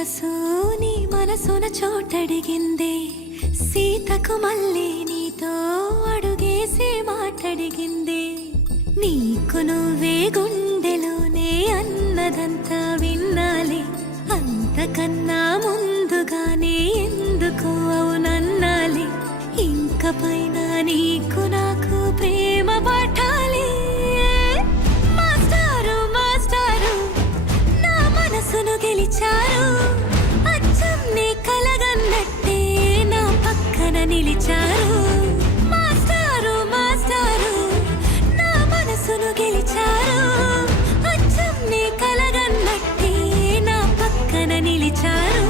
మనసు నీ మనసున చోటడిగిందే, సీతకు మళ్ళీ నీతో అడుగేసి మాటడిగిందే. నీకు నువ్వే గుండెలోనే అన్నదంతా విన్నాలే, అంతకన్నా ముందుగానే ఎందుకు అవునన్నాలే. ఇంక పైన నీకు నాకు ప్రేమ పాఠాలే. మాస్టారు మాస్టారు నా మనసును గెలిచారు, అచ్చం నీ కలగన్నట్టే నా పక్కన నిలిచారు. మాస్టారు మాస్టారు నా మనసును గెలిచారు, అచ్చం నీ కలగన్నట్టే నా పక్కన నిలిచారు.